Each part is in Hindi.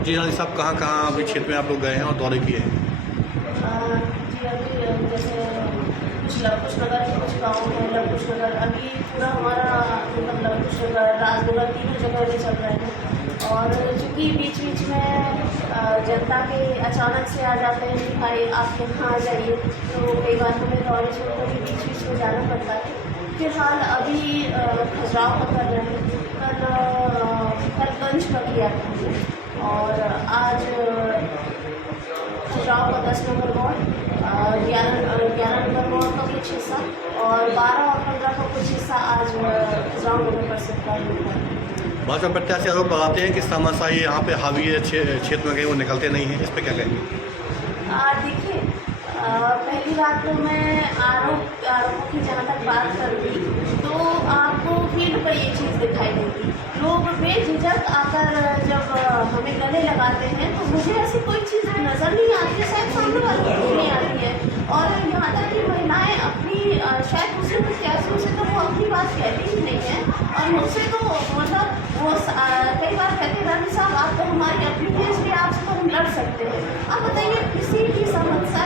जी हाँ, साहब कहाँ अभी क्षेत्र में आप लोग गए हैं और दौरे किए हैं? जी अभी जैसे कुछ नगर के कुछ गाँव हैं, लवकुश नगर अभी पूरा हमारा मतलब लवकुश नगर राजनगर तीनों जगह में चल रहे हैं। और चूँकि बीच बीच में जनता के अचानक से आ जाते हैं कि भाई आप यहाँ आ जाइए, तो कई बार हमें दौरे छोड़कर भी बीच बीच में जाना पड़ता है। फिलहाल अभी खजुराहो का कर रहे हैं, कल गंज का किया था और आज खजुराहो का 10 नंबर वार्ड, 11 नंबर वार्ड का कुछ हिस्सा और 12 और 15 का कुछ हिस्सा आज खजुराहो नगर परिषद का हुआ है। भाजपा प्रत्याशी आरोप लगाते हैं कि तानाशाही यहाँ पे हावी है, क्षेत्र में कहीं वो निकलते नहीं हैं, इस पर क्या कहेंगे? देखिए, पहली बात तो मैं आरोपों की जहाँ तक बात करूँगी तो आपको फील्ड पर ये चीज़ दिखाई देगी। लोग बेझिझक आकर जब हमें गले लगाते हैं तो मुझे ऐसी कोई चीज़ नज़र नहीं आती है, शायद सामने वालों को नहीं आती है। और यहाँ तक कि महिलाएं अपनी शायद दूसरे प्रत्याशियों से तो वो अपनी बात कहती ही नहीं है और मुझसे तो मतलब वो कई बार कहते हैं साहब आप तो हमारी अपनी है इसलिए आपसे तो हम लड़ सकते हैं। आप बताइए किसी भी समस्या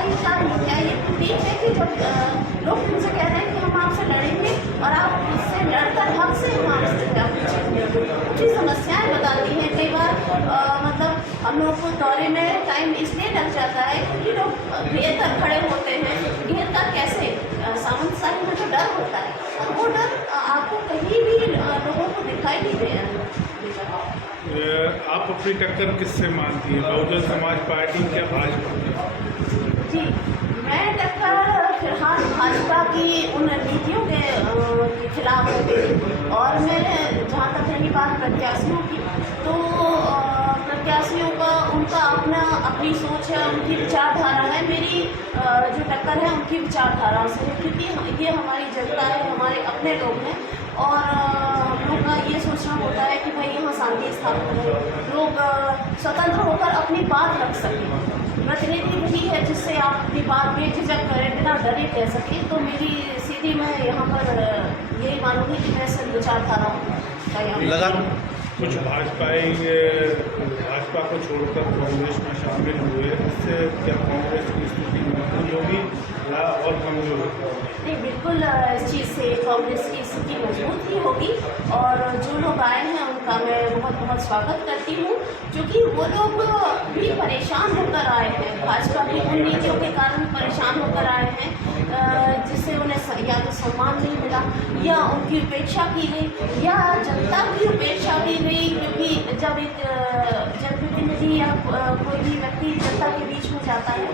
क्या ये ठीक है कि जब लोग तुमसे कह रहे हैं कि हम आपसे लड़ेंगे और आप उससे लड़कर हक से हम आपसे क्या पूछेंगे? समस्याएं बताती हैं कई बार मतलब हम लोग को दौरे में टाइम इसलिए लग जाता है क्योंकि लोग घेर कर खड़े होते हैं। घेर कर कैसे? सामंतशाही में तो डर होता है, वो डर आपको कहीं भी लोगों को दिखाई नहीं दे रहा। आप अपनी टक्कर किससे मानती है, बहुजन समाज पार्टी क्या भाजपा? जी, मैं टक्कर फिलहाल भाजपा की उन नीतियों के खिलाफ होगी। और मैं जहाँ तक रही बात प्रत्याशियों की तो प्रत्याशियों का उनका अपनी सोच है, उनकी विचारधारा है। मेरी जो टक्कर है उनकी विचारधारा से है क्योंकि ये हमारी जनता है, हमारे अपने लोग हैं और हम लोग का ये सोचना होता है कि भाई यहाँ शांति स्थापित रहे, लोग स्वतंत्र होकर अपनी बात रख सकें। प्रतिनिधि वही है जिससे आप अपनी बात बेझिझक करें, बिना डरे कह सकें। तो मेरी सीधी मैं यहाँ पर यही मानूंगी कि मैं सिर्फ विचारधारा लगा कुछ भाजपा को छोड़कर कांग्रेस में शामिल हुए, इससे क्या कांग्रेस की स्थिति मजबूत होगी या और कमजोर होगी? नहीं, बिल्कुल इस चीज़ से कांग्रेस की स्थिति मजबूत ही होगी। और जो लोग आए हैं उनका मैं बहुत बहुत स्वागत करती हूँ क्योंकि वो लोग भी परेशान होकर आए हैं, भाजपा की उन नीतियों के कारण परेशान होकर आए हैं जिससे उन्हें या तो सम्मान नहीं मिला या उनकी उपेक्षा की गई या जनता की उपेक्षा की गई। क्योंकि जब एक जनप्रतिनिधि या कोई भी व्यक्ति जनता के बीच में जाता है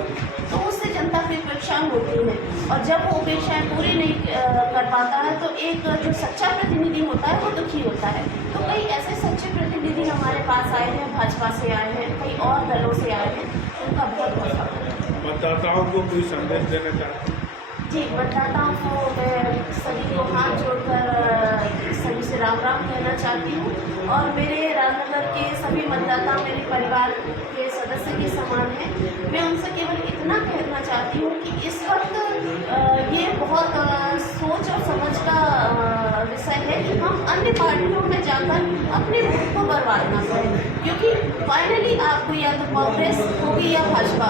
तो उससे जनता की उपेक्षाएं होती हैं और जब वो उपेक्षाएं पूरी नहीं कर पाता है तो एक जो सच्चा प्रतिनिधि होता है वो दुखी होता है। तो कई ऐसे सच्चे प्रतिनिधि हमारे पास आए हैं, भाजपा से आए हैं, कई और दलों से आए हैं, उनका बहुत बहुत स्वागत। मतदाताओं को कोई संदेश देना चाहते हैं? जी, मतदाताओं को मैं सभी को हाथ जोड़कर सभी से राम राम कहना चाहती हूँ और मेरे राजनगर के सभी मतदाता मेरे परिवार के सदस्य के समान हैं। मैं उनसे केवल इतना कहना चाहती हूँ कि इस वक्त ये बहुत सोच और समझ का विषय है कि हम अन्य पार्टियों में जाकर अपने वोट को बर्बाद ना करें क्योंकि फाइनली आपको या तो कांग्रेस होगी या भाजपा,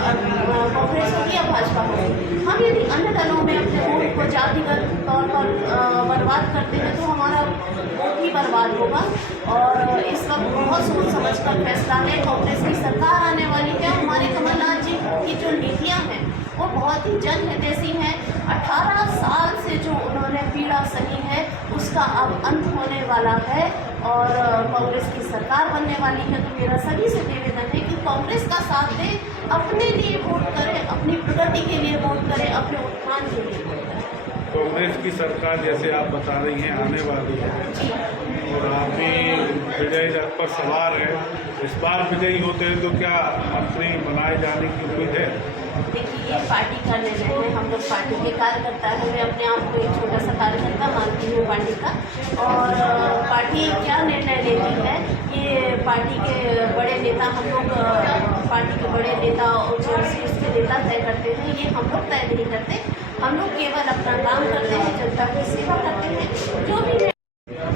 कांग्रेस होगी या भाजपा होगी। हम यदि अन्य दलों में अपने वोट को जातिगत तौर पर बर्बाद करते हैं तो हमारा वोट ही बर्बाद होगा। और इस वक्त बहुत सोच समझ कर फैसला है। कांग्रेस की सरकार आने वाली है, हमारे कमलनाथ जी की जो नीतियां हैं वो बहुत ही जनहितैषी हैं। 18 साल से जो उन्होंने पीड़ा सही है उसका अब अंत होने वाला है और कांग्रेस की सरकार बनने वाली है। तो मेरा सभी से निवेदन है कि कांग्रेस का साथ दें, अपने लिए वोट करें, अपनी प्रगति के लिए वोट करें, अपने उत्थान के लिए वोट करें। कांग्रेस की सरकार जैसे आप बता रही हैं आने वाली है और आप भी विजयी रथ पर सवार हैं, इस बार विजयी होते हैं तो क्या मंत्री बनाए जाने की उम्मीद है? देखिए, ये पार्टी का निर्णय है, हम लोग पार्टी के कार्यकर्ता हैं। मैं अपने आप को एक छोटा सा कार्यकर्ता मानती हूँ पार्टी का और पार्टी क्या निर्णय लेती है ये पार्टी के बड़े नेता, हम लोग पार्टी के बड़े नेता और जो उसके नेता तय करते हैं, ये हम लोग तय नहीं करते। हम लोग केवल अपना काम करते हैं, जनता की सेवा करते हैं। जो भी